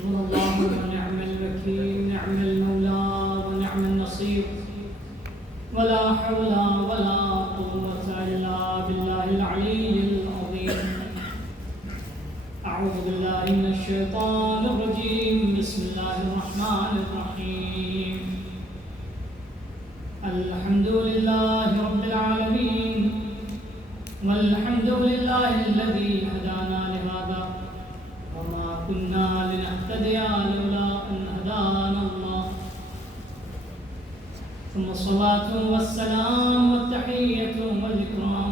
الله ونعم الوكيل، نعم المولى ونعم النصير، ولا حول ولا قوة إلا بالله العلي العظيم. أعوذ بالله من الشيطان الرجيم، بسم الله الرحمن الرحيم. الحمد لله رب العالمين، والحمد لله الذي هدانا لهذا وما كنا لنهتدي لولا أن هدانا الله. ثم الصلاة والسلام والتحية والإكرام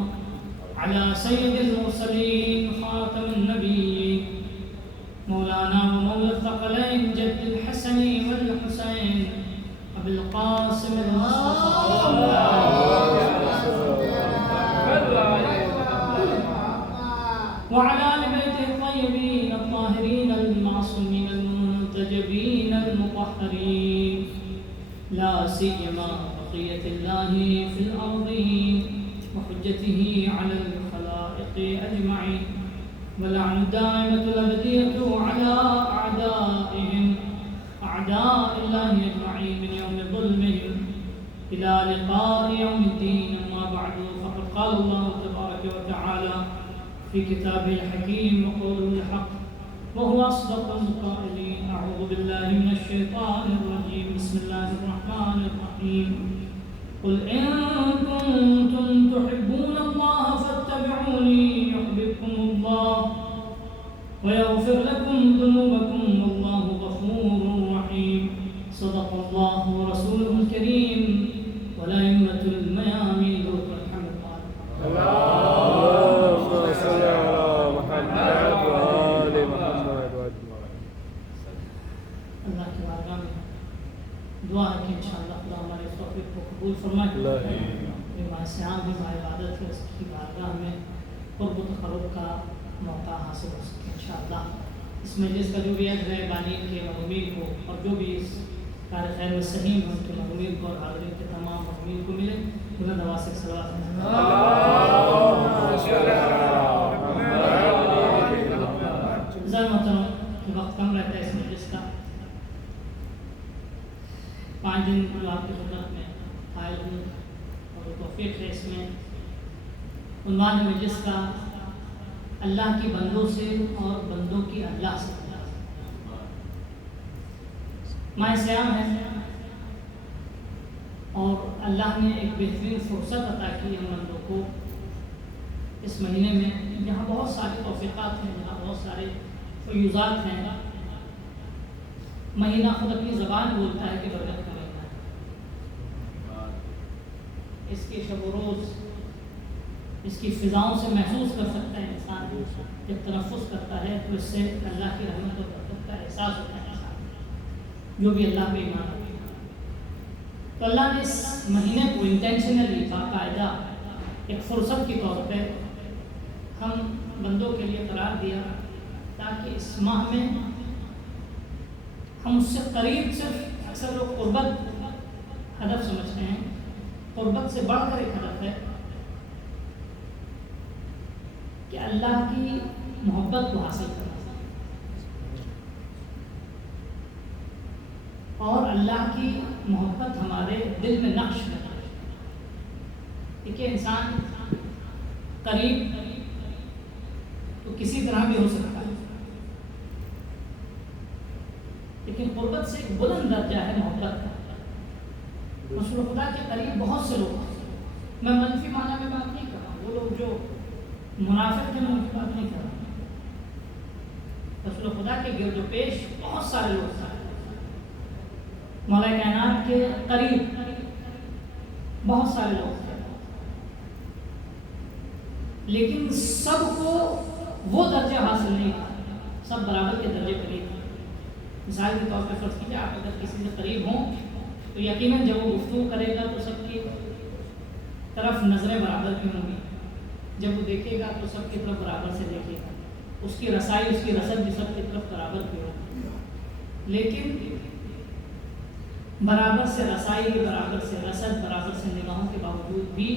على سيد المرسلين خاتم النبيين مولانا ومولى الثقلين جد الحسن والحسين أبي القاسم المصطفى وعلى آل بيته الطيبين الطاهرين المعصومين المنتجبين المطهرين، لا سيما بقية الله في الأرضين وحجته على الخلائق أجمعين، ولعن الدائمة الأبدية على أعدائهم أعداء الله أجمعين من يوم ظلمهم إلى لقاء يوم الدين. أما بعد، فقد قال الله تبارك وتعالى في كتابه الحكيم وقوله الحق وهو أصدق القائلين. أعوذ بالله من الشيطان الرجيم، بسم الله الرحمن الرحيم. قل إن كنتم تحبون الله فاتبعوني يحببكم الله ويغفر لكم ذنوبكم والله غفور رحيم. صدق الله ورسوله الكريم والأئمة الميامين ذو الحمد اللهم صل على محمد وآل محمد اللہ کی بارگاہ میں دعا ہے کہ انشاءاللہ خدا ہمارے اس توفیق کو قبول فرمائے. یہ ماہسیان بھی عبادت ہے، اس کی بارگاہ میں قرب و تقرب کا موقع حاصل ہو سکے انشاءاللہ. اس مجلس کا جو بھی عزم ہے بانین کے مرحومین کو اور جو بھی اس کار خیر میں سہیم ہیں ان کے مرحومین کو اور حاضرین کے تمام مرحومین کو ملے. بلند آواز سے صلوات محترم کہ وقت کم رہتا ہے اس مجلس کا. 5 دن جو آپ کی خدمت میں حائل ہوں اور توفیق ہے. اس میں عنوان مجلس کا اللہ کی بندوں سے اور بندوں کی اللہ سے. ماہ سیام ہے اور اللہ نے ایک بہترین فرصت عطا کی ہم بندوں کو اس مہینے میں، جہاں بہت سارے توفیقات ہیں، جہاں بہت سارے فیوزات ہیں. مہینہ خود اپنی زبان بولتا ہے کہ برکت کا مہینہ ہے. اس کے شب و روز اس کی فضاؤں سے محسوس کر سکتا ہے انسان. جب تنفس کرتا ہے تو اس سے اللہ کی رحمت اور برکت کا احساس ہوتا ہے انسان جو بھی اللہ پہ ایمان رکھتا ہے. تو اللہ نے اس مہینے کو انٹینشنلی باقاعدہ ایک فرصت کے طور پہ ہم بندوں کے لیے قرار دیا تاکہ اس ماہ میں ہم اس سے قریب، صرف اکثر لوگ قربت ہدف سمجھتے ہیں، قربت سے بڑھ کر ایک ہدف ہے کہ اللہ کی محبت کو حاصل کرنا اور اللہ کی محبت ہمارے دل میں نقش کرنا. دیکھیے انسان قریب تو کسی طرح بھی ہو سکتا ہے، لیکن قربت سے ایک بلند درجہ ہے محبت کا. رسول خدا کے قریب بہت سے لوگ ہیں. میں منفی معنی میں بات نہیں کر رہا ہوں، وہ لوگ جو منافق ہیں میں ان کی بات نہیں کر رہا ہوں. رسول خدا کے گرد و پیش بہت سارے لوگ ہیں. مولا کائنات کے قریب بہت سارے لوگ تھے، لیکن سب کو وہ درجہ حاصل نہیں تھا، سب برابر کے درجے قریب ہیں. مثال کے طور پہ فرض کیجیے آپ اگر کسی سے قریب ہوں تو یقیناً جب وہ گفتگو کرے گا تو سب کی طرف نظریں برابر کی ہوں گی. جب وہ دیکھے گا تو سب کی طرف برابر سے دیکھے گا. اس کی رسائی اس کی رسد بھی سب کی طرف برابر کی ہوگی. لیکن برابر سے رسائی برابر سے رسد برابر سے نگاہوں کے باوجود بھی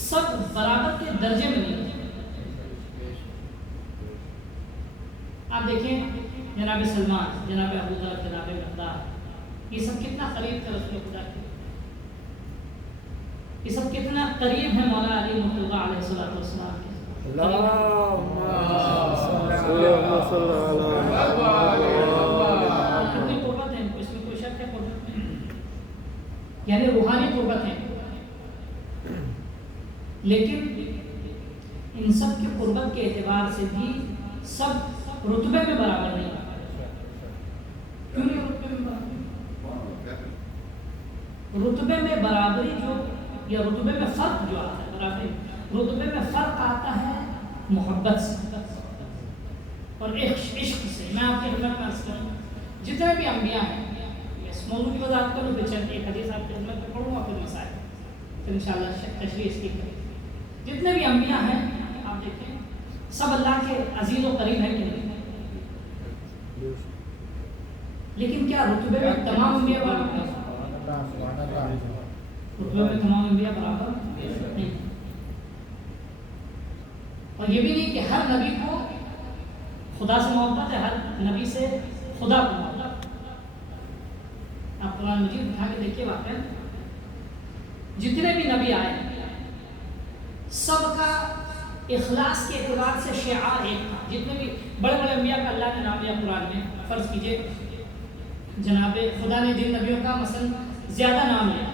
سب برابر کے درجے میں نہیں. آپ دیکھیں جناب سلمان، جناب ابو ذر، جناب مقداد، یہ سب کتنا قریب تھے رسول خدا کے. یہ سب کتنا قریب ہے مولا علی مرتضیٰ علیہ السلام کے. کتنی قربت ہے، اس میں کوئی شک ہے قربت میں، یعنی روحانی قربت ہے. لیکن ان سب کی قربت کے اعتبار سے بھی سب رتبے میں برابر نہیں. کیوں نہیں رتبے میں برابر؟ رتبے میں برابری جو یا رتبے میں فرق جو آتا ہے، برابری رتبے میں فرق آتا ہے محبت سے اور عشق سے. میں آپ کی خدمت میں عرض کروں جتنے بھی انبیاء ہیں، اس موضوع کی وضاحت کروں پھر چند ایک حدیث آپ کی خدمت میں پڑھوں گا، پھر مسائل پھر انشاءاللہ تشریح اس کی کریں. جتنے بھی انبیاء ہیں آپ دیکھیں سب اللہ کے عزیز و قریب ہیں کہ نہیں؟ لیکن کیا رتبے میں تمام انبیاء برابر ہیں؟ رتبے میں تمام انبیاء برابر نہیں. اور یہ بھی نہیں کہ ہر نبی کو خدا سے محبت ہے، ہر نبی سے خدا کو محبت. آپ قرآن مجید اٹھا کے دیکھیے واقعہ جتنے بھی نبی آئے سب کا اخلاص کے اعتبار سے شعار ایک تھا. جتنے بھی بڑے بڑے انبیاء کا اللہ نے نام لیا قرآن میں، فرض کیجئے جناب خدا نے جن نبیوں کا مثلا زیادہ نام لیا،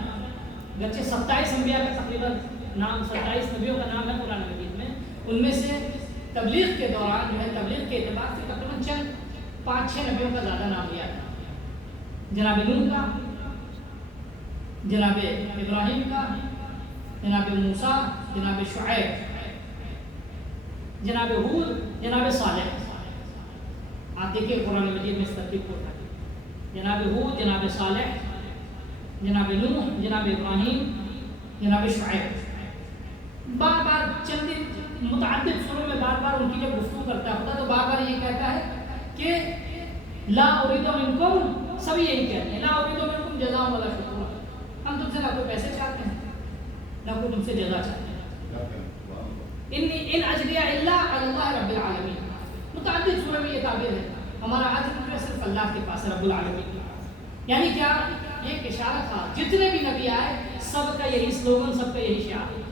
گرچہ 27 انبیاء کا تقریباً نام 27 نبیوں کا نام ہے قرآن مجید میں، ان میں سے تبلیغ کے دوران جو ہے تبلیغ کے اعتبار سے تقریباً چند 5-6 نبیوں کا زیادہ نام لیا تھا. جناب نوح کا، جناب ابراہیم کا، جناب موسیٰ، جناب شعیب، جناب ہود، جناب صالح. آپ دیکھیں قرآن مجید میں اس ترتیب کو اٹھا کے جناب ہود، جناب صالح، جناب نوح، جناب ابراہیم، جناب شعیب. بار بار چند متعدد سوروں میں بار بار ان کی جب گفتگو کرتا ہے تو بار بار یہ کہتا ہے کہ لا اريد منکم، سب یہی کہتے ہیں لا اريد منکم جزاء ولا شکورا. ہم تم سے نہ کوئی پیسے چاہتے ہیں نہ کوئی تم سے جزا چاہتے ہیں. ان اجریہ الا علی اللہ رب العالمین. متعدد سوروں میں یہ تعبیر ہے ہمارا اجر صرف اللہ کے پاس رب العالمین. یعنی کیا یہ ایک اشارہ تھا جتنے بھی نبی آئے سب کا یہی سلوگن، سب کا یہی شعار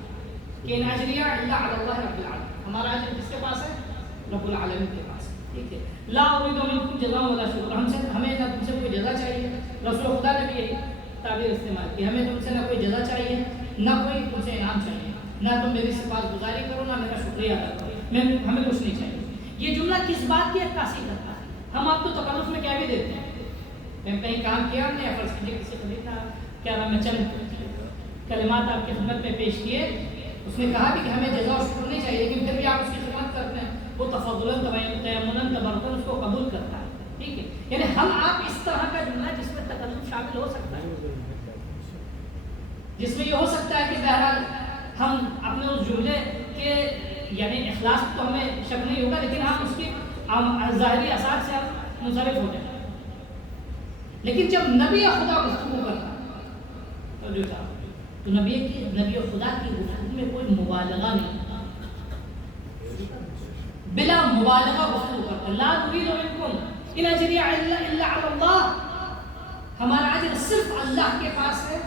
کہ ان اجریہ الا علی اللہ رب العالمین. ہمارا اجر کس کے پاس ہے؟ رب العالمین کے پاس. ٹھیک ہے. لا اريد منکم جزاء ولا شکورا. ہمیں نہ تم سے کوئی جزا چاہیے. رسول خدا نے بھی یہی تعبیر استعمال کی، ہمیں تم سے نہ کوئی جزا چاہیے نہ کوئی تم سے انعام چاہیے، نہ تم میری سپاس گزاری کرو نہ میرا شکریہ ادا کرو، ہمیں کچھ نہیں چاہیے. یہ جملہ کس بات کی عکاسی کرتا ہے؟ ہم آپ کو تکلف میں کیا بھی دیتے ہیں. میں کہیں کام کیا ہم نے فرض کیجیے کسی خریدنا کیا نام میں چند کلمات آپ کی خدمت میں پیش کیے، اس نے کہا کہ ہمیں جزا و شکر نہیں چاہیے لیکن پھر بھی آپ اس کی خدمت کرتے ہیں، وہ تفضلاً تیمناً تبرکاً اس کو قبول کرتا ہے. ٹھیک ہے. یعنی ہم آپ اس طرح کا جملہ جس میں تکلف شامل ہو سکتا ہے، جس میں یہ ہو سکتا ہے کہ بہرحال ہم اپنے اس جملے کے یعنی اخلاص تو ہمیں شک نہیں ہوگا لیکن ہم اس کی ظاہری اثار سے ہم منصرف ہو جائیں. لیکن جب نبی خدا گفتگو کرتا تو جو تھا تو نبی خدا کی گفتگو میں کوئی مبالغہ نہیں، بلا مبالغہ گفتگو کرتا. لا نريد منکم ان اجریہ الا علی اللہ. ہمارا اجر صرف اللہ کے پاس ہے،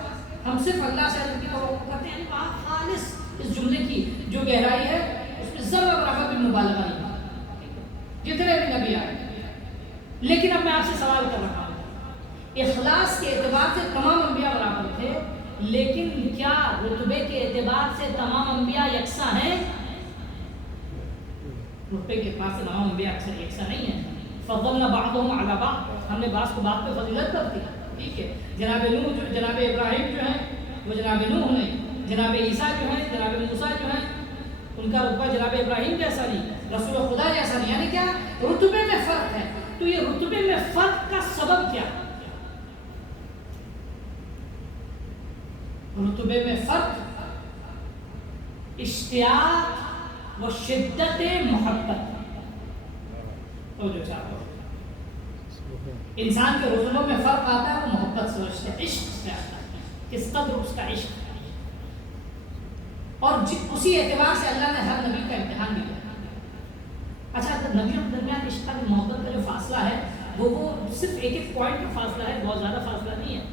ہم صرف اللہ سے اجر کی توقع کرتے ہیں. آپ خالص اس جملے کی جو گہرائی ہے اس میں ذرہ برابر بھی مبالغہ نہیں. جتنے بھی نبی آئے. لیکن اب میں آپ سے سوال کر رہا ہوں، اخلاص کے اعتبار سے تمام انبیاء برابر تھے لیکن کیا رتبے کے اعتبار سے تمام انبیاء یکساں ہیں؟ رتبے کے اعتبار سے تمام انبیاء اکثر یکساں نہیں ہیں. فضلنا بعضهم على بعض، ہم نے بعض کو بعض پہ فضیلت کر دی. ٹھیک ہے. جناب نوح جو جناب ابراہیم جو ہیں وہ جناب نوح نہیں، جناب عیسیٰ جو ہیں جناب موسیٰ جو ہیں ان کا رتبہ جناب ابراہیم جیسا نہیں، رسول خدا جیسا نہیں. یعنی کیا؟ رتبے میں فرق ہے. تو یہ رتبے میں فرق کا سبب کیا؟ رتبے میں فرق اشتیاق و شدت محبت. تو جو چاہتا انسان کے رتبوں میں فرق آتا ہے، وہ محبت سے، عشق سے آتا ہے، کس قدر اس کا عشق ہے. اور اسی اعتبار سے اللہ نے ہر نبی کا امتحان دیا. اچھا، نبیوں کے درمیان عشق اور محبت کا جو فاصلہ ہے وہ صرف ایک پوائنٹ کا فاصلہ ہے، بہت زیادہ فاصلہ نہیں ہے،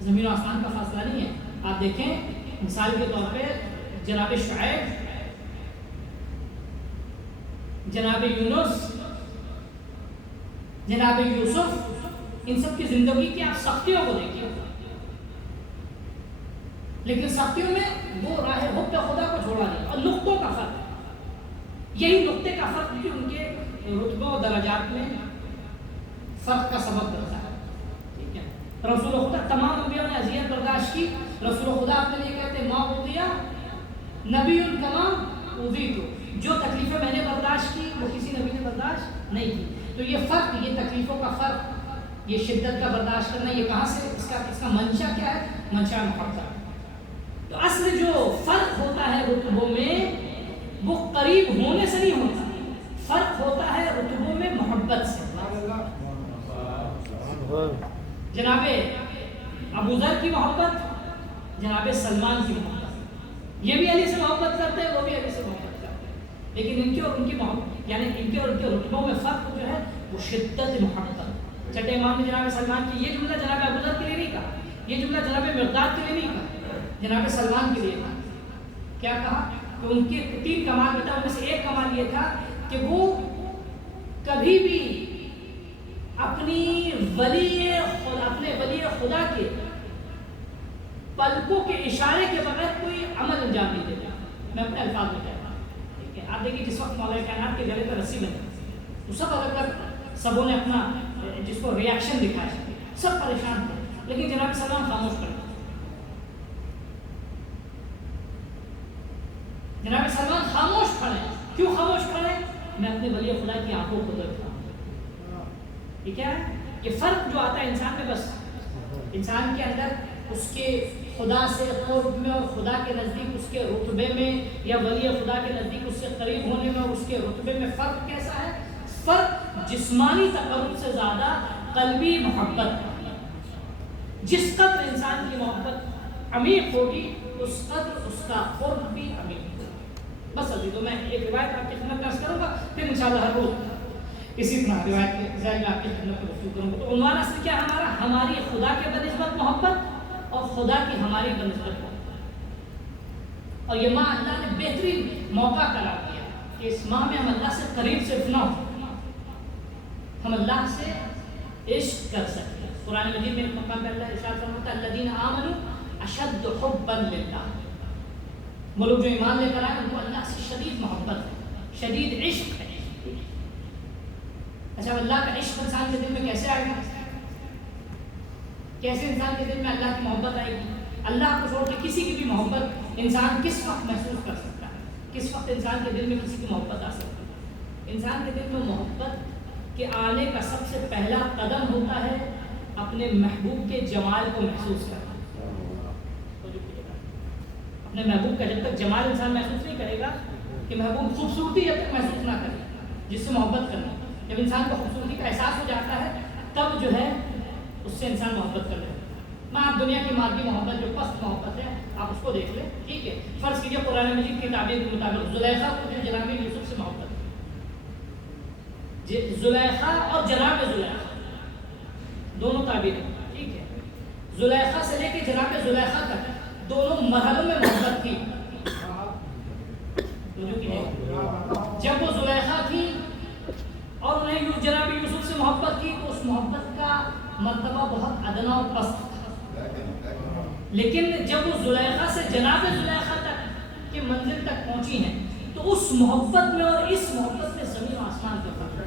زمین و آسمان کا فاصلہ نہیں ہے. آپ دیکھیں مثال کے طور پہ جناب شعیب، جناب یونس، جناب یوسف، ان سب کی زندگی کی آپ سختیوں کو دیکھیے، لیکن سختیوں میں وہ راہ حب خدا کو چھوڑا نہیں. اور نقطوں کا فرق، یہی نقطے کا فرق بھی ان کے رتبوں و درجات میں فرق کا سبب بنتا ہے. ٹھیک ہے، رسول خدا تمام انبیاء نے اذیت برداشت کی. رسول خدا اپنے لیے کہتے ہیں ما اوذی نبی کما اوذیت، جو تکلیفیں میں نے برداشت کی وہ کسی نبی نے برداشت نہیں کی. تو یہ فرق، یہ تکلیفوں کا فرق، یہ شدت کا برداشت کرنا، یہ کہاں سے، اس کا منشا کیا ہے؟ منشا محبت. تو اصل جو فرق ہوتا ہے رتبوں میں وہ قریب ہونے سے نہیں ہوتا، فرق ہوتا ہے رتبوں میں محبت سے. جناب ابو ذر کی محبت، جناب سلمان کی محبت، یہ بھی علی سے محبت کرتے ہیں، وہ بھی علی سے محبت کرتے ہیں، لیکن ان کی اور ان کی محبت، یعنی ان کے اور ان کے رتبوں میں فرق جو ہے وہ شدت محبت. چھٹے امام نے جناب سلمان کی یہ جملہ جناب ابو ذر کے لیے نہیں کہا، یہ جملہ جناب مقداد کے لیے نہیں کہا، جناب سلمان کے لیے کہا. کیا کہا؟ کہ ان کے 3 کمال بتا، ان میں سے ایک کمال یہ تھا کہ وہ کبھی بھی اپنے ولی خدا کے پلکوں کے اشارے کے بغیر کوئی عمل انجام نہیں دیتا. میں اپنے الفاظ میں کہتا ہوں. ٹھیک ہے، آپ دیکھیے جس وقت مولا کائنات کے گلے پر رسی بنی تو سب الگ سبوں نے اپنا جس کو ریاکشن دکھایا، سب پریشان تھے، لیکن جناب سلمان خاموش کر دیا. جناب سلمان خاموش کھڑے. کیوں خاموش کھڑے؟ میں اپنے ولی خدا کی آنکھوں کو دیکھتا ہوں. یہ کیا ہے؟ یہ فرق جو آتا ہے انسان میں، بس انسان کے اندر اس کے خدا سے قرب میں اور خدا کے نزدیک اس کے رتبے میں، یا ولی خدا کے نزدیک اس سے قریب ہونے میں اور اس کے رتبے میں فرق کیسا ہے؟ فرق جسمانی تقرب سے زیادہ قلبی محبت. جس قدر انسان کی محبت عمیق ہوگی اس قدر اس کا قرب بھی عمیق ہوگا. بس ابھی تو میں ایک روایت آپ کی خدمت پیش کروں گا، پھر انشاءاللہ ہر روز اسی طرح روایت کے ذیل میں آپ کی خدمت میں گفتگو کروں گا. تو عنوان اصل کیا ہمارا؟ ہماری خدا کے بنسبت محبت اور خدا کی ہماری بنسبت محبت. اور یہ ماہ اللہ نے بہترین موقع قرار دیا کہ اس ماہ میں ہم اللہ سے قریب صرف نہ ہوں، ہم اللہ سے عشق کر سکتے ہیں. قرآن مجید میں مقام پہ اللہ ارشاد فرماتا ہے الذین آمنوا اشد حبا للہ، وہ لوگ جو ایمان لے کر آئے ان کو اللہ سے شدید محبت ہے، شدید عشق ہے. اچھا، اللہ کا عشق انسان کے دل میں کیسے آئے گا؟ کیسے انسان کے دل میں اللہ کی محبت آئے گی؟ اللہ کو چھوڑ کے کسی کی بھی محبت انسان کس وقت محسوس کر سکتا ہے؟ کس وقت انسان کے دل میں کسی کی محبت آ سکتی ہے؟ انسان کے دل میں محبت کے آنے کا سب سے پہلا قدم ہوتا ہے اپنے محبوب کے جمال کو محسوس کرنا. اپنے محبوب کا جب تک جمال انسان محسوس نہیں کرے گا، کہ محبوب خوبصورتی جب تک محسوس نہ کرے جس سے محبت کرنا، جب انسان کو خوبصورتی کا احساس ہو جاتا ہے تب جو ہے اس سے انسان محبت کر رہے ہیں. میں آپ دنیا کی مادی محبت جو پست محبت ہے آپ اس کو دیکھ لیں. ٹھیک ہے، فرض کیجیے قرآن مجید کی تعبیر کے مطابق زلیخا کو جو جناب یوسف سے محبت ہے، زلیخا اور جناب زلیخا دونوں تعبیر ہیں. ٹھیک ہے، زلیخا سے لے کے جناب زلیخا تک دونوں مرحلوں میں محبت تھی. جب وہ زلیخا تھی اور انہیں جناب یوسف سے محبت کی تو اس محبت کا مرتبہ بہت ادنا اور پست تھا. لیکن جب وہ زلیخا سے جناب زلیخا تک کے منزل تک پہنچی ہیں تو اس محبت میں اور اس محبت میں زمین و آسمان کا فرق ہے.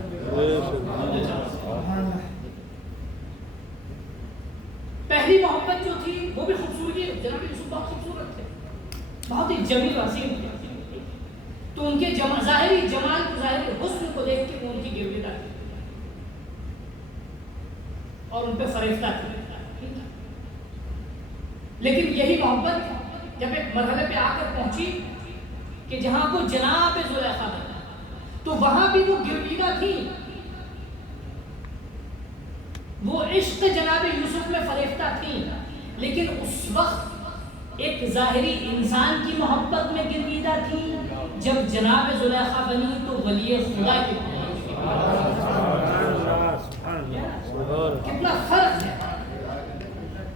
پہلی محبت جو تھی وہ بھی خوبصورتی ہے، جناب یوسف بہت خوبصورت تھے، بہت ہی جمیل و حسین تھے. تو ان کے ظاہری جمال کو، ظاہری حسن کو دیکھ کے وہ ان کی گرویدہ کی اور ان پہ فریفتہ کی. لیکن یہی محبت جب ایک مرحلے پہ آ کر پہنچی کہ جہاں کو جناب زلیخا بنا تو وہاں بھی وہ گرویدہ تھی، وہ عشق جناب یوسف میں فریفتہ تھی، لیکن اس وقت ایک ظاہری انسان کی محبت میں گرویدہ تھی. جب جناب زلیخا بنی تو ولی خدا کی کتنا فرق ہے.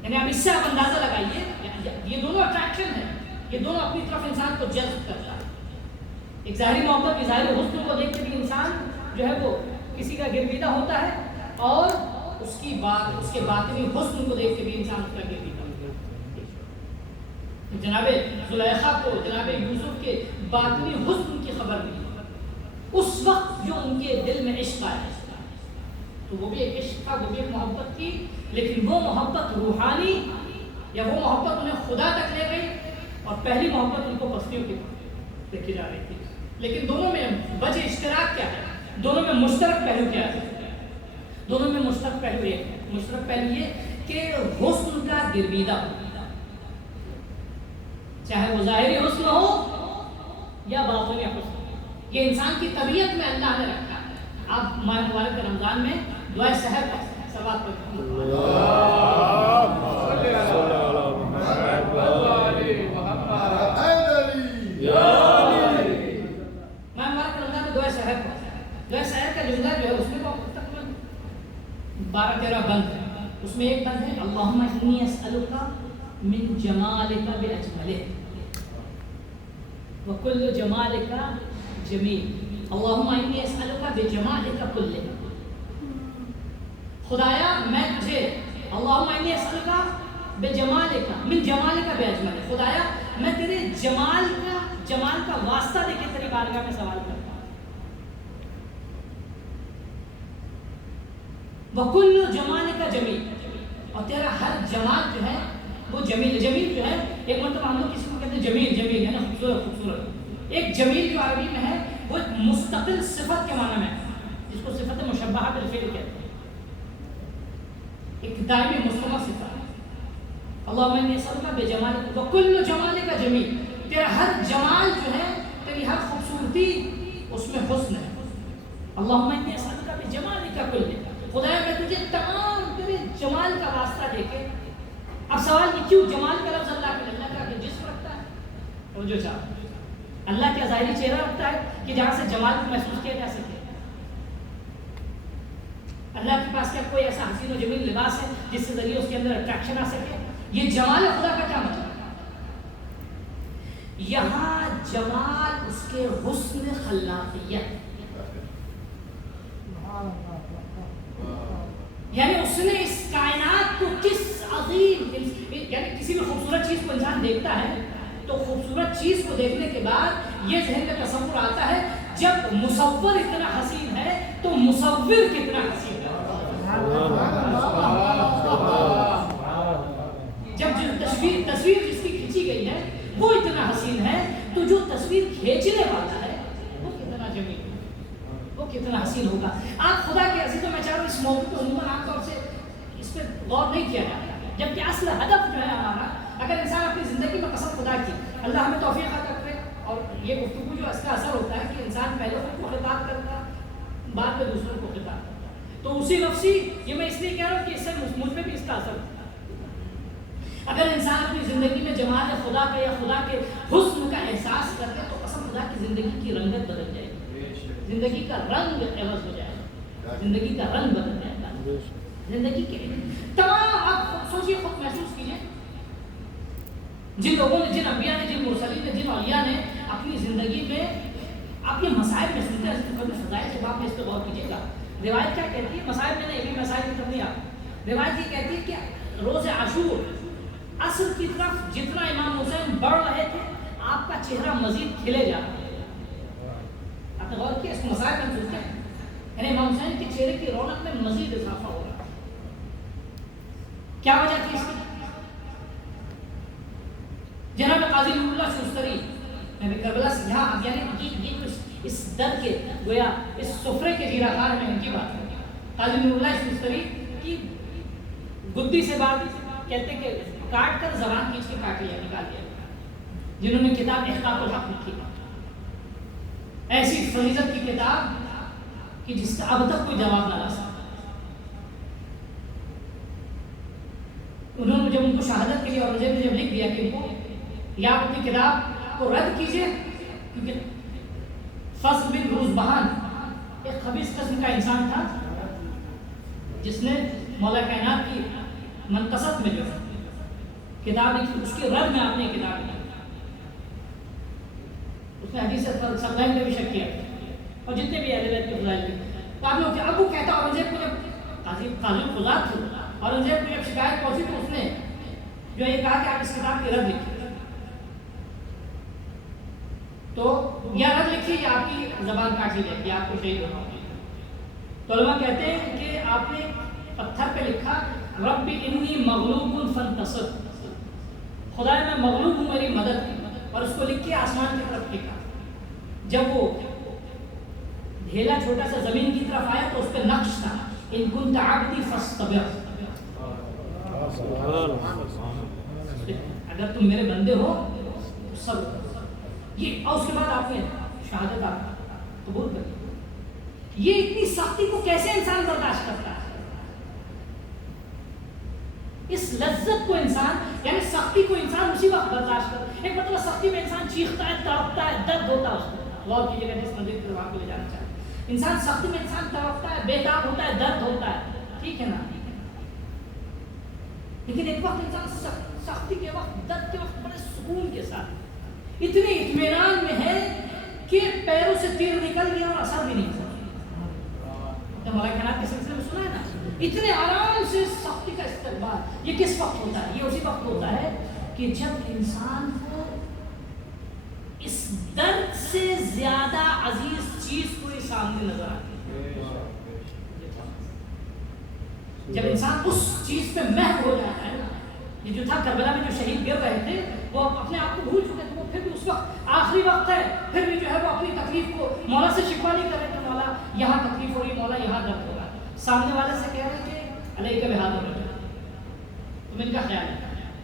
یعنی اب اس سے آپ اندازہ لگائیے، یہ دونوں اٹریکشن ہے، یہ دونوں اپنی طرف انسان کو جذب کرتا ہے. ایک ظاہری محبت کی ظاہری حسن کو دیکھ کے بھی انسان جو ہے وہ کسی کا گرویدہ ہوتا ہے، اور اس کی بات، اس کے باطنی حسن کو دیکھ کے بھی انسان اس کا گرویدہ ہوتا ہے. جناب زلیخا کو جناب یوسف کے باطنی حسن کی خبر ملی اس وقت جو ان کے دل میں عشق آیا، تو وہ بھی ایک عشق تھا، وہ بھی ایک محبت تھی، لیکن وہ محبت روحانی یا وہ محبت انہیں خدا تک لے گئی، اور پہلی محبت ان کو پستیوں کی دیکھی جا رہی تھی. لیکن دونوں میں وجہ اشتراک کیا ہے؟ دونوں میں مشترک پہلو کیا ہے؟ دونوں میں مشترک پہلو یہ ہے، مشترک پہلو یہ کہ حسن کا گرویدہ ہو، چاہے وہ ظاہری حسن ہو یا باطنی حسن. یہ انسان کی طبیعت میں اللہ نے رکھا ہے. آپ ماہ مبارک رمضان میں دعائے سحر کا ثواب پڑھتے ہیں. ماہ مبارک رمضان میں دعائے سحر کا، دعائے سحر کا جملہ جو ہے اس میں تقریباً 12-13 بند ہے. اس میں ایک بند ہے اللہم انی اسألک من جمالک باجملہ وکل جمالک جمیل. اللہم انی اسألک بجمالک کلہ. خدایا میں تجھے، اللہم انی اسألک بجمالک من جمالک باجملہ، خدایا میں تیرے جمال کا واسطہ دے کے تیری بارگاہ میں سوال کرتا ہوں. وکل جمالک جمیل، اور تیرا ہر جمال جو ہے وہ جمیل. جمیل جو ہے ایک مرتبہ ہم لوگ کسی کو کہتے ہیں جمیل، جمیل یعنی خوبصورت خوبصورت. ایک جمیل جو عربی میں ہے وہ ایک مستقل صفت کے معنی میں ہے، جس کو صفت مشبہہ بالفعل کہتے ہیں، ایک دائمی مستمر صفت. اللہم انی اسألک بجمالک وکل جمالک جمیل، تیرا ہر جمال جو ہے، تیری ہر خوبصورتی اس میں حسن ہے. اللہم انی اسألک بجمالک کلہ، خدایا میں تجھے تمام تیرے جمال کا واسطہ دے کے. اب سوال یہ کیوں جمال کا لفظ اللہ کا کہ جسم رکھتا ہے؟ وہ جو چاہتا ہے اللہ کیا ظاہری چہرہ رکھتا ہے کہ جہاں سے جمال کو محسوس کیا جا سکے؟ اللہ کے پاس کیا کوئی ایسا حسین و جمیل لباس ہے جس سے ذریعے اس کے اندر اٹریکشن آ سکے؟ یہ جمال خدا کا کیا مطلب؟ یہاں جمال اس کے حسن خلاقیت، یعنی اس نے اس کائنات کو کس عظیم، یعنی کسی بھی خوبصورت چیز کو انسان دیکھتا ہے تو خوبصورت چیز کو دیکھنے کے بعد یہ ذہن میں تصور آتا ہے جب مصور اتنا حسین ہے تو مصور کتنا حسین ہے. جب جو تصویر جس کی کھینچی گئی ہے وہ اتنا حسین ہے تو جو تصویر کھینچنے والا ہے وہ کتنا جمیل، وہ کتنا حسین ہوگا. آپ خدا کے عزیزوں میں چاہوں اس موضوع پہ عموماً عام طور سے اس پہ غور نہیں کیا جاتا، جبکہ اصل ہدف جو ہے ہمارا، اگر انسان اپنی زندگی میں قسم خدا کی، اللہ ہمیں توفیق عطا کرے، اور یہ گفتگو جو اس کا اثر ہوتا ہے کہ انسان پہلے خود کو خطاب کرتا بعد میں دوسروں کو خطاب کرتا، تو اسی نفسی یہ میں اس لیے کہہ رہا ہوں کہ اس سے مجھ پہ بھی اس کا اثر ہوتا ہے. اگر انسان اپنی زندگی میں جمال خدا کا یا خدا کے حسن کا احساس کرتے تو قسم خدا کی زندگی کی رنگت بدل جائے گی، زندگی کا رنگ عوض ہو جائے گا، زندگی کا رنگ بدل جائے گا. زندگی کے تمام، آپ سوچیے، خود محسوس کیجیے، جن لوگوں نے، جن انبیاء نے، جن مرسلین نے، جن اولیاء نے اپنی زندگی میں آپ یہ مسائل میں سنتے ہیں، کبھی فضائل جب آپ اس پہ غور کیجیے گا. روایت کیا کہتی ہے؟ مسائل میں نے ابھی مسائل کی طرف نہیں آتا، روایت یہ کہتی ہے کہ روز عاشور عصر کی طرف جتنا امام حسین بڑھ رہے تھے آپ کا چہرہ مزید کھلے جا رہا ہے. آپ نے غور کیا اس مسائل میں سنتے ہیں، یعنی امام حسین کے چہرے کی رونق میں مزید اضافہ ہو رہا ہے. کیا وجہ تھی اس کی؟ جناب قاضی نور اللہ شوستری میں بھی کربلا سے یہاں اب یعنی یہ جو اس درد کے گویا اس سفرے کے زیرہار میں ان کی بات ہے. قاضی نور اللہ شمستری کی گدی سے بات کہتے ہیں کہ کاٹ کر زبان کھینچ کے کاٹ لیا نکال دیا. جنہوں نے کتاب احقاق الحق لکھی ایسی فضیلت کی کتاب کہ جس کا اب تک کوئی جواب نہ لا سکتا. انہوں نے جب ان کو شہادت کے لیے اورنگزیب نے جب لکھ دیا کہ ان کو یا اپنی کتاب کو رد کیجیے کیونکہ فضل بن روزبہان ایک خبیث قسم کا انسان تھا جس نے مولا کائنات کی منقصد میں جو کتاب لکھی اس کی رد میں آپ نے کتاب لکھی. اس نے حدیث سبلائن میں بھی شک کیا اور جتنے بھی اہل بیت کے فضائل کے اب وہ کہتا اورنگزیب کو جب قاضی قضات تھے اورنگزیب کو جب شکایت پہنچی تو اس نے جو یہ کہا کہ آپ اس کتاب کی رد لکھیں تو یا رد لکھیے یا آپ کی زبان کاٹ لی جائے گی آپ کو شہید ہونا ہوگا. تو علماء کہتے ہیں کہ آپ نے پتھر پہ لکھا رب انی مغلوب فانتصر خدا میں مغلوب ہوں میری مدد کی اور اس کو لکھ کے آسمان کی طرف پھینکا. جب وہ ڈھیلا چھوٹا سا زمین کی طرف آیا تو اس پہ نقش تھا ان کنت عبدی فاصطبر اگر تم میرے بندے ہو تو صبر. یہ اور اس کے بعد آپ نے شہادت آپ قبول کر لی. یہ اتنی سختی کو کیسے انسان برداشت کرتا ہے؟ اس لذت کو انسان یعنی سختی کو انسان اسی وقت برداشت کرتا ہے. ایک مطلب سختی میں انسان چیختا ہے تڑپتا ہے درد ہوتا ہے اس کو غور کیجیے گا جس منزل کی طرف آپ کو لے جانا چاہتے ہیں. انسان سختی میں انسان تڑپتا ہے بےتاب ہوتا ہے درد ہوتا ہے ٹھیک ہے نا لیکن ایک وقت انسان سختی کے وقت درد کے وقت بڑے سکون کے ساتھ اتنے اطمینان میں ہے کہ پیروں سے تیر نکل گیا اور اثر بھی نہیں ہوا. مولا کائنات کے سلسلے میں سنا ہے نا اتنے آرام سے سختی کا استقبال. یہ کس وقت ہوتا ہے؟ یہ اسی وقت ہوتا ہے کہ جب انسان کو اس درد سے زیادہ عزیز چیز کوئی سامنے نظر آتی ہے. جب انسان اس چیز پہ محو ہو جاتا ہے نا یہ جو تھا کربلا میں جو شہید گر رہے تھے وہ اپنے آپ کو بھول چکے تھے. وہ پھر بھی اس وقت آخری وقت ہے پھر بھی جو ہے وہ اپنی تکلیف کو مولا سے شکوہ نہیں کر رہے تھے مولا یہاں تکلیف ہو رہی مولا یہاں درد ہو رہا. سامنے والے سے کہہ رہے کہ علیہ کے بہاد ہو رہے تم ان کا خیال ہے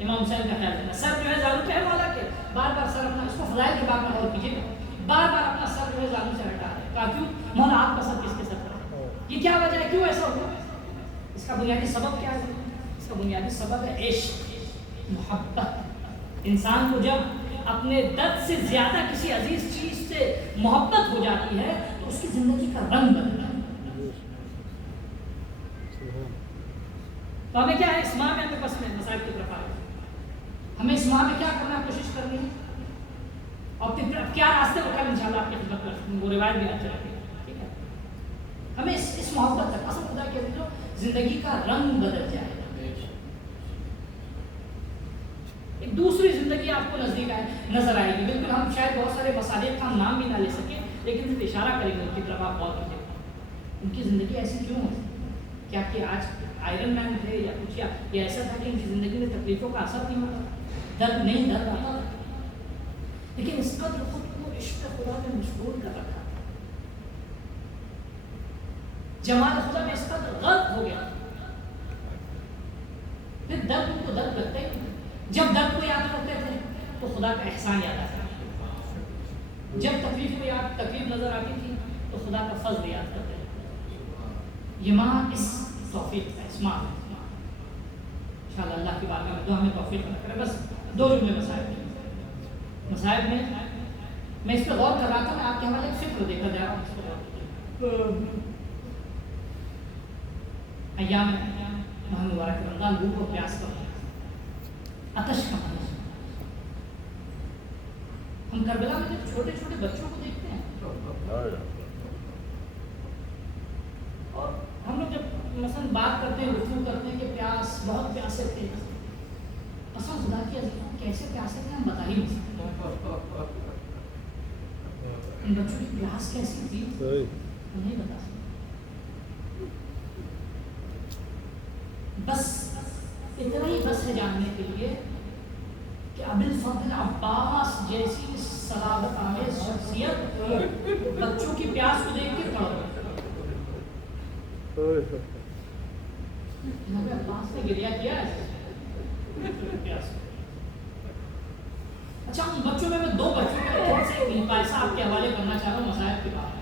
امام حسین کا خیال ہے. سر جو ہے زانو پہ ہے مولا کے بار بار سر اپنا اس کو فضائل کے بار بار اور کیجیے گا بار بار اپنا سر جو ہے زانو سے ہٹا رہے. کہا کیوں مولا آپ کا سر کس کے سر پر یہ کیا وجہ ہے کیوں ایسا ہوا؟ اس کا بنیادی سبب کیا ہے؟ اس کا بنیادی سبب ہے عشق محبت. انسان کو جب اپنے درد سے زیادہ کسی عزیز چیز سے محبت ہو جاتی ہے تو اس کی زندگی کا رنگ بدلتا ہے. تو ہمیں کیا ہے اس ماہ میں ہمیں بس میں مسائل کی طرف آئے ہمیں اس ماہ میں کیا کرنا کوشش کرنی ہے اور پھر کیا راستے کو کل انشاءاللہ آپ کی خدمت میں وہ روایت بھی آ جائے گی. ٹھیک ہے ہمیں اس محبت تک اصل خدا کے جو زندگی کا رنگ بدل جائے ایک دوسری زندگی آپ کو نزدیک نظر آئے گی. بالکل ہم شاید بہت سارے مسالے کا ہم نام بھی نہ لے سکیں لیکن صرف اشارہ کریں گے ان کی طرف آپ غور کیجیے ان کی زندگی ایسی کیوں ہے. کیا کہ آج آئرن مین تھے یا کچھ یا ایسا تھا کہ ان کی زندگی میں تکلیفوں کا اثر نہیں ہوتا درد نہیں درد آتا لیکن اس کا جو خود کو عشق خدا میں مشغول کر رکھا جمال خدا میں اس کا غرق ہو گیا پھر درد ان کو درد لگتا ہی نہیں. جب درد کو یاد کرتے تھے تو خدا کا احسان یاد آتا ہے. جب تکلیف کو یاد تکلیف نظر آتی تھی تو خدا کا فضل یاد کرتے تھے. یہ ماہ اس توفیق کا اس ماہ انشاءاللہ اللہ کی بارگاہ میں دعا میں توفیق عطا کرے. بس دو جملے مصائب میں میں اس پہ غور کر رہا تھا. میں آپ کے حوالے فکر دیکھا جا رہا ہوں ایام ماہ مبارک رمضان بھوک اور پیاس کا آتش کا منظر. ہم کربلا میں جب چھوٹے چھوٹے بچوں کو دیکھتے ہیں اور ہم لوگ جب مثلا بات کرتے ہیں گفتگو کرتے ہیں کہ پیاس بہت پیاسے تھے قسم خدا کی کیسے پیاسے تھے ہم بتا ہی نہیں سکتے. ان بچوں کی پیاس کیسی تھی ہم نہیں بتا سکتے. بس اتنا ہی بس ہے جاننے کے لیے کہ کہ ابوالفضل عباس جیسی صلابت آمیز شخصیت بچوں کی پیاس کو دیکھ کے تڑپ جناب عباس نے گریہ کیا ہے پیاس. اچھا ان بچوں میں دو بچوں کا تھوڑا سا ایک مقایسہ آپ کے حوالے کرنا چاہ رہا ہوں مصائب کے بارے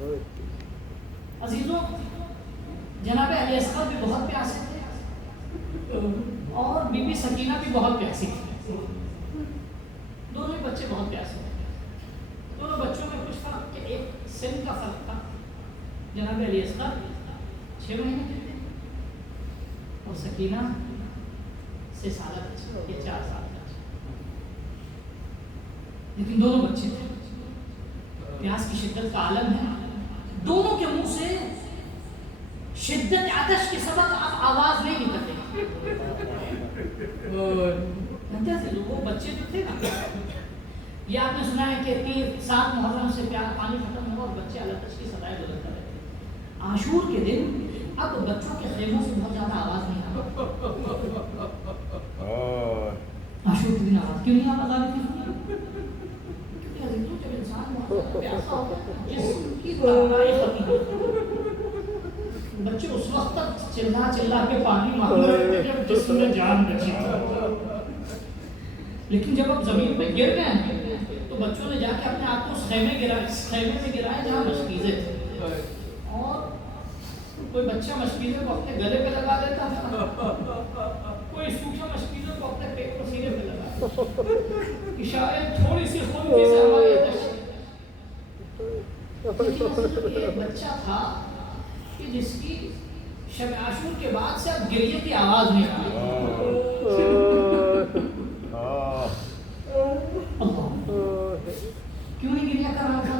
میں. عزیزوں جناب علی اصغر بھی بہت پیاسے تھے اور بی بی سکینہ بھی بہت پیاسی تھی. دونوں ہی بچے بہت پیاسے تھے. دونوں بچوں میں کچھ فرق کہ ایک سن کا فرق تھا. جناب علی اصغر 6 مہینے کے تھے اور سکینہ 6 سال بچے یا 4 سال بچے. لیکن دونوں بچے تھے. پیاس کی شدت کا عالم ہے. دونوں کے منہ سے شدت عطش کے سبب آپ آواز نہیں نکلتے. وہ بچے جو تھے نا یہ آپ نے سنا ہے کہ 7 محرم سے پانی ختم ہوا اور بچے التش کی صدائیں بلند کر رہے تھے. عاشور کے دن اب بچوں کے خیموں سے بہت زیادہ آواز نہیں آ رہی. عاشور کے دن آواز کیوں نہیں آواز آ رہی تھی؟ جب انسان بہت پیاسا ہوتا ہے جسم کی توانائی ختم ہوتی ہے. بچے اس وقت تک چلا کے پانی مانگ رہے تھے جب جسم میں جان بچی تھی. لیکن جب اب زمین پہ گر گئے تو بچوں نے جا کے اپنے آپ کو اس خیمے میں گرائے جہاں مشکیزیں تھے. اور کوئی بچہ مشکیزے کو اپنے گلے پہ لگا دیتا تھا, کوئی سوکھا مشکیزے کو اپنے پیٹ کو سینے پہ لگا کہ شاید تھوڑی سی خون کی سے ہماری ایک بچہ تھا کہ جس کی شب عاشور کے بعد سے اب گریے کی آواز نہیں آ کیوں نہیں گریہ کر رہا تھا؟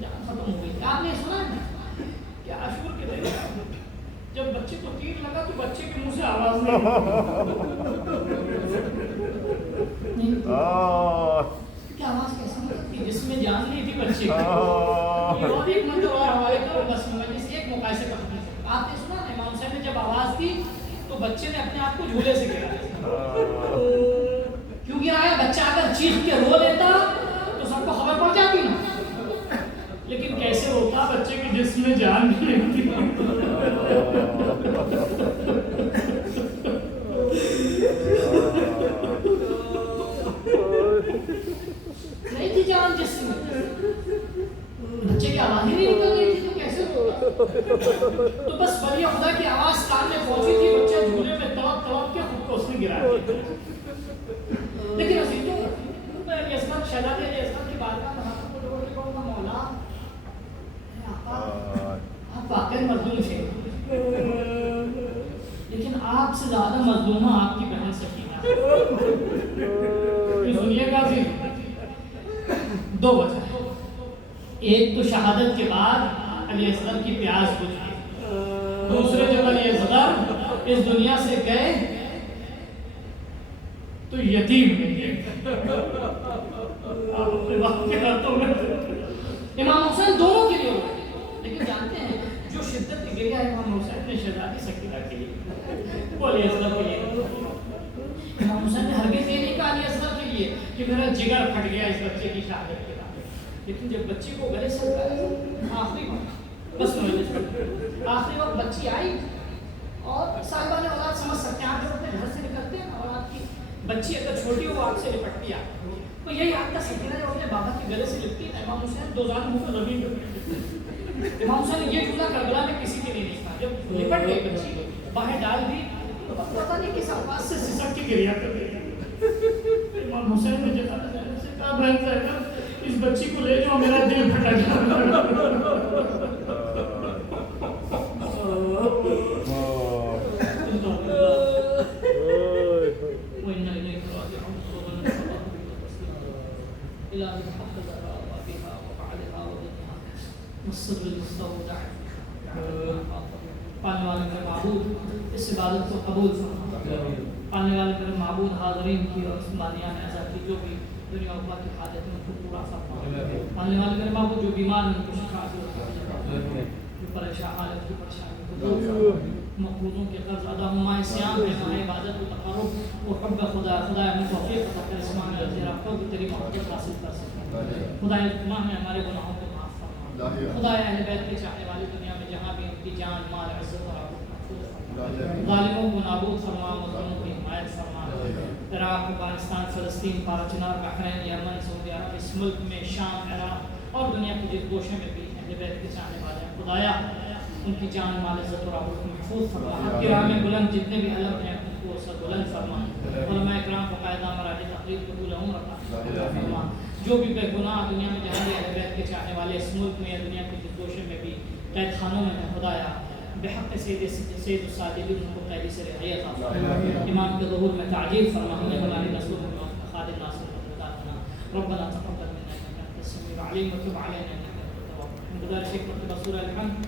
جان ختم ہو گئی. آپ نے سنا ہے کہ عاشور کے دن جب بچے کو تیر لگا تو بچے کے منہ سے آواز نہیں کیا آواز کیسے نکلتی جس میں جان نہیں تھی بچے کی. اور ایک منظر اور ہمارے کو بس مجلس ایک مقایسے کا حکم. آپ نے سنا امام حسین نے جب آواز دی تو بچے نے اپنے آپ کو جھولے سے گرایا. کیوں گرایا؟ بچہ اگر چیخ کے رو لیتا تو سب کو خبر پڑ جاتی نا. لیکن کیسے ہوتا بچے کے جسم میں جان نہیں تھی. نہیں تھی جان جسم میں, بچے کی آواز ہی نہیں نکل رہی تھی تو کیسے ہوتا؟ تو بس ولی خدا کی آواز کان میں پہنچی تھی, بچہ جھولے میں تڑپ تڑپ کے خود کو اس نے گرا دیا. لیکن عزیزوں میں علی اصغر شہزادے علی اصغر کی بارگاہ میں ہاتھوں کو ڈبو کے کہوں گا مولا آپ واقعی مظلوم تھے, لیکن آپ سے زیادہ مظلومہ آپ کی بہن سکینہ. سنیے گا جی, 2 وجہ. ایک تو شہادت کے بعد علی اصغر کی پیاس بجھ گئی. دوسرے جب علی اصغر اس دنیا سے گئے تو یتیم بن گئے. آپ اپنے وقت کے ہاتھوں میں امام حسین دونوں کے لیے ہوئے. لیکن جانتے ہیں جو شدت کی گریہ امام حسین نے شہزادی سکینہ کے لیے وہ علی اصغر کے لیے. امام حسین نے ہرگز یہ نہیں کہا علی اصغر کے لیے کہ میرا جگر پھٹ گیا اس بچے کی شہادت کے بعد. لیکن جب بچے کو گلے سے لگایا آخری وقت بس آخری وقت بچی آئی اور صاحبان اولاد سمجھ سکتے ہیں آپ جب اپنے گھر سے نکلتے ہیں اور آپ کی بچی اگر چھوٹی ہو آگ سے لپٹتی ہے تو یہی آپ کا سکینہ جب اپنے بابا کے گلے سے لپٹی ہے. امام حسین 2 زانوں منہ پر زمین پر. امام حسین نے یہ جملہ کربلا میں کسی کے لیے نہیں کہا. جب لپٹ گئی بچی باہر ڈال دی تو پتہ نہیں کس آواز سے سسک کے گریہ کر دی. امام حسین نے جب سے کہا بہن صاحب اس بچی کو لے جاؤ میرا دل پھٹا جا. پالنے والے میرے معبود اس عبادت کو قبول فرما. پالنے والے میرے معبود حاضرین کی اور عثمانیان ایسا کی جو بھی دنیا اللہ کی حاجت میں خود پورا فرما. پالنے والے میرے معبود جو بیمار ہیں ان کو شفا عطا فرما, جو پریشان حالت کی پریشانی کو دور فرما. مقبولوں کے قرض ادا ہوں. ماہ صیام ہے، ماہ عبادت و تقرب و حب خدا. خدا ہمیں توفیق عطا کر اس ماہ میں تیرا حب تیری محبت حاصل کر سکیں. خدا اس ماہ میں ہمارے گناہوں کو معاف فرما. خدا اہل بیت کے چاہنے والی دنیا میں جہاں بھی ان کی جان مال عزت اور آبرو محفوظ فرما. ظالموں کو نابود فرما، مظلوموں کی حمایت فرما. عراق، افغانستان، فلسطین، پاکستان، بحرین، یمن، سعودی عرب، اس ملک میں شام، عراق اور دنیا کے جس گوشے میں بھی اہل بیت کے چاہنے والے ہیں، خدایا ان کی جان مال عزت اور آبرو کو محفوظ فرما. حق کی راہ میں بلند جتنے بھی علم ہیں ان کو سب بلند فرما. علماء کرام کو قائدہ مراجع تقریر قبول عمر عطا فرما. جو بھی بے گناہ دنیا میں جہاں بھی اہل بیت کے چاہنے والے اس ملک میں یا دنیا کے جس گوشے میں بھی قید خانوں میں ہیں، خدایا بحق سید الساجدین ان کو قیدی سے رہائی عطا فرما. امام کے ظہور میں تعجیل فرما. ہمیں ہماری نسلوں میں خالد ناصر بنا. ربنا تقبل منا انك انت السميع العليم وتب علينا انك انت التواب الرحيم. بذلك رسول الحمد